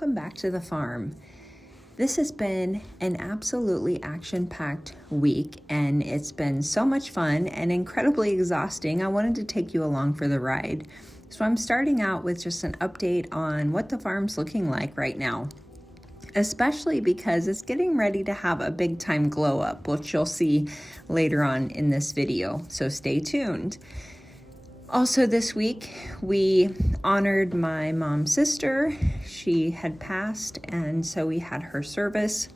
welcome back to the farm. This has been an absolutely action-packed week, and it's been so much fun and incredibly exhausting. I wanted to take you along for the ride. So I'm starting out with just an update on what the farm's looking like right now, especially because it's getting ready to have a big time glow up, which you'll see later on in this video. So stay tuned. Also this week, we honored my mom's sister. She had passed, and so we had her service.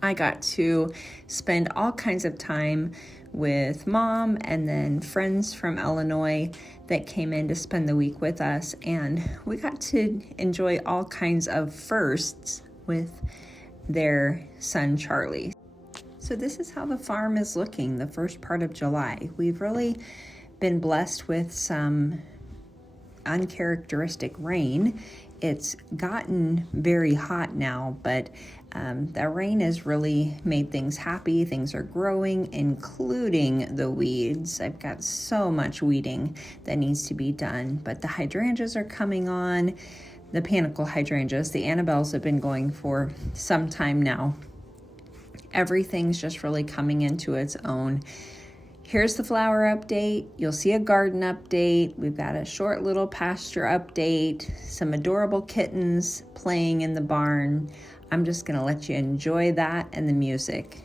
I got to spend all kinds of time with mom and then friends from Illinois that came in to spend the week with us, and we got to enjoy all kinds of firsts with their son, Charlie. So this is how the farm is looking the first part of July. We've really been blessed with some uncharacteristic rain. It's gotten very hot now, but the rain has really made things happy. Things are growing, including the weeds. I've got so much weeding that needs to be done, but the hydrangeas are coming on. The panicle hydrangeas, the Annabelles, have been going for some time now. Everything's just really coming into its own. Here's the flower update. You'll see a garden update. We've got a short little pasture update, some adorable kittens playing in the barn. I'm just going to let you enjoy that and the music.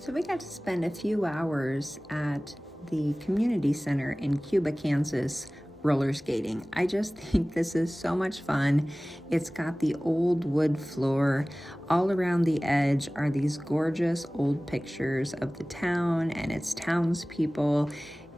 So we got to spend a few hours at the community center in Cuba, Kansas, roller skating. I just think this is so much fun. It's got the old wood floor. All around the edge are these gorgeous old pictures of the town and its townspeople.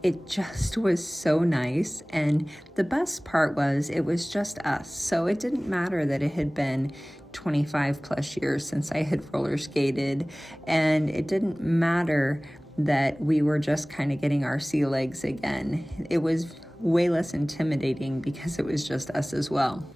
It just was so nice. And the best part was it was just us. So it didn't matter that it had been 25 plus years since I had roller skated, and it didn't matter that we were just kind of getting our sea legs again. It was way less intimidating because it was just us as well.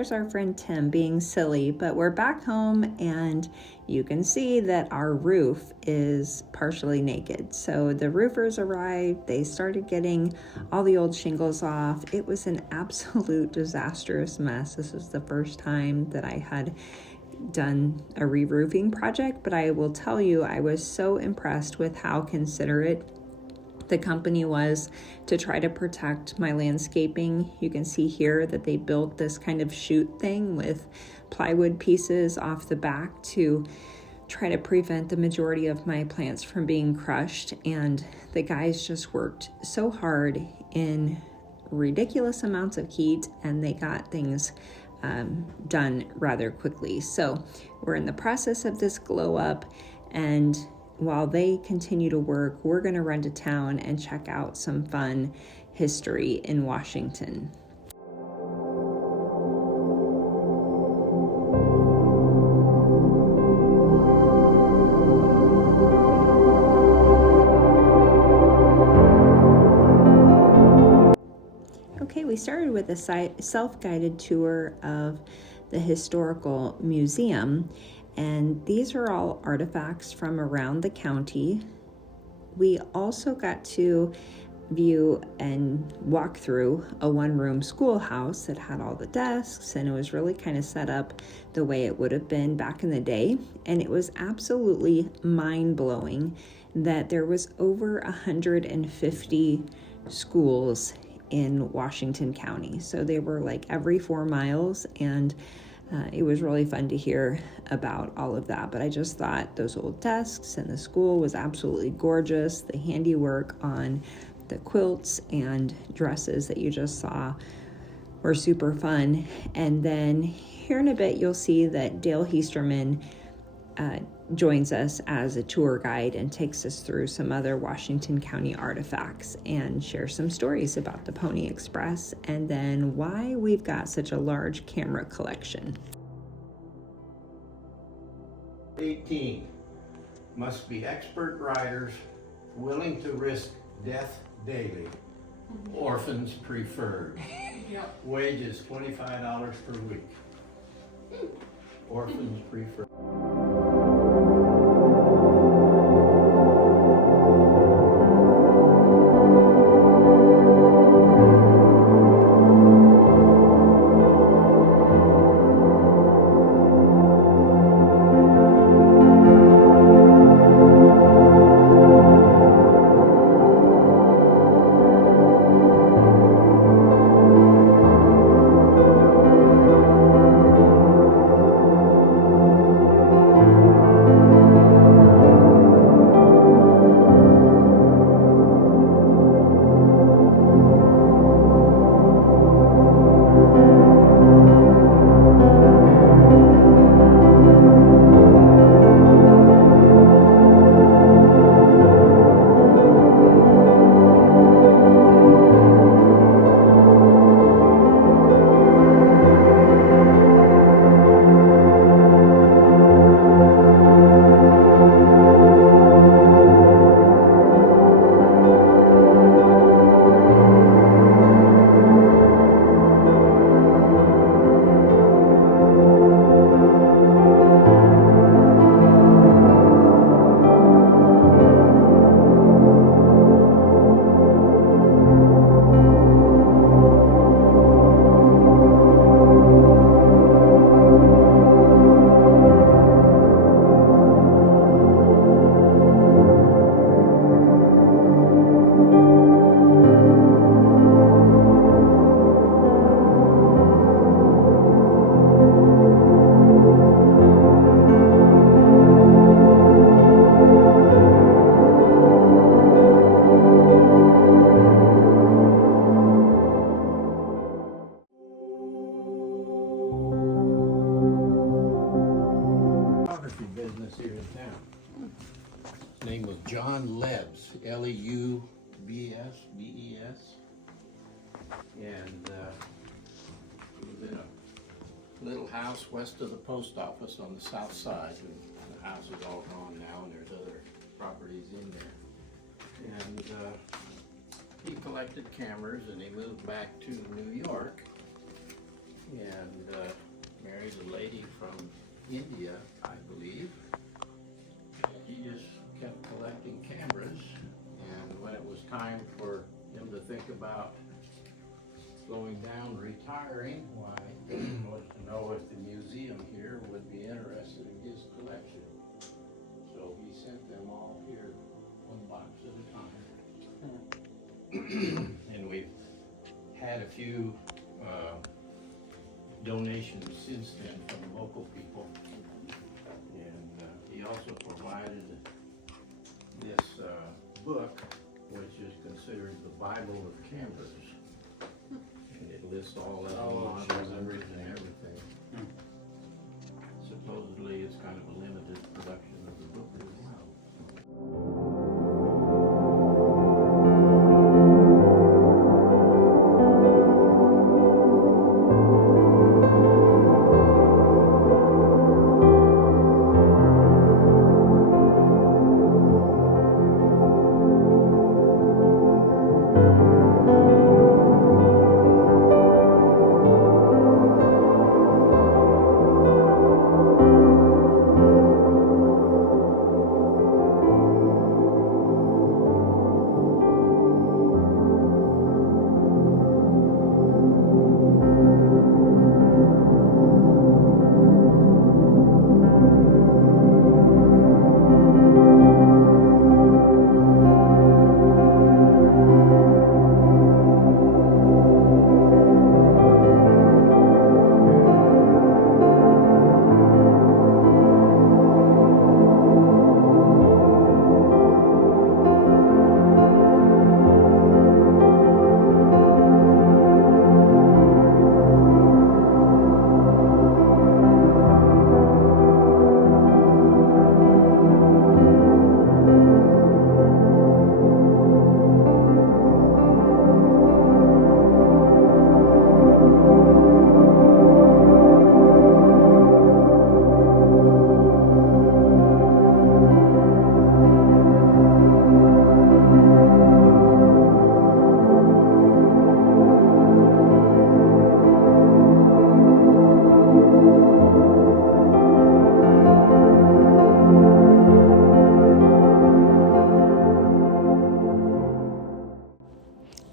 there's our friend Tim being silly, but we're back home and you can see that our roof is partially naked. So the roofers arrived, they started getting all the old shingles off. It was an absolute disastrous mess. This was the first time that I had done a re-roofing project, but I will tell you, I was so impressed with how considerate the company was to try to protect my landscaping. You can see here that they built this kind of chute thing with plywood pieces off the back to try to prevent the majority of my plants from being crushed. And the guys just worked so hard in ridiculous amounts of heat, and they got things done rather quickly. So we're in the process of this glow up, and while they continue to work, we're going to run to town and check out some fun history in Washington. Okay, we started with a self-guided tour of the historical museum, and these are all artifacts from around the county. We also got to view and walk through a one-room schoolhouse that had all the desks, and it was really kind of set up the way it would have been back in the day. And it was absolutely mind-blowing that there was over 150 schools in Washington County. So they were like every 4 miles, and it was really fun to hear about all of that. But I just thought those old desks and the school was absolutely gorgeous. The handiwork on the quilts and dresses that you just saw were super fun. And then here in a bit, you'll see that Dale Heasterman joins us as a tour guide and takes us through some other Washington County artifacts and shares some stories about the Pony Express and then why we've got such a large camera collection. 18 must be expert riders willing to risk death daily. Orphans preferred. Yep. Wages $25 per week. Orphans preferred. Business here in town. His name was John Lebbs, Leubs, B-E-S. And he was in a little house west of the post office on the south side. And the house is all gone now, and there's other properties in there. And he collected cameras, and he moved back to New York. And married a lady from India, I believe. He just kept collecting cameras, and when it was time for him to think about slowing down, retiring, why, he wanted to know if the museum here would be interested in his collection. So he sent them all here, one box at a time. And we've had a few donations since then from local people. And he also provided this book, which is considered the Bible of cameras. And it lists all of the models and everything. Supposedly it's kind of a limited production of the book as well.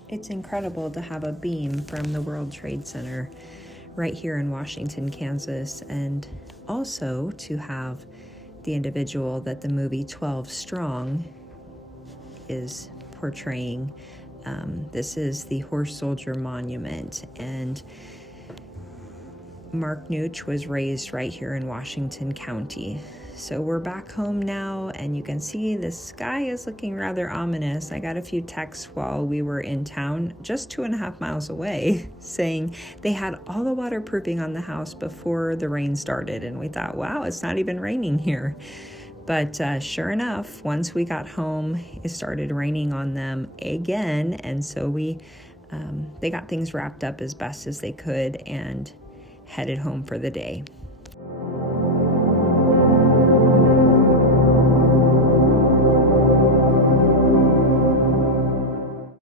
It's incredible to have a beam from the World Trade Center right here in Washington, Kansas, and also to have the individual that the movie 12 Strong is portraying. This is the Horse Soldier Monument, and Mark Nooch was raised right here in Washington County. So we're back home now, and you can see the sky is looking rather ominous. I got a few texts while we were in town, just 2.5 miles away, saying they had all the waterproofing on the house before the rain started. And we thought, wow, it's not even raining here. But sure enough, once we got home, it started raining on them again. And so they got things wrapped up as best as they could and headed home for the day.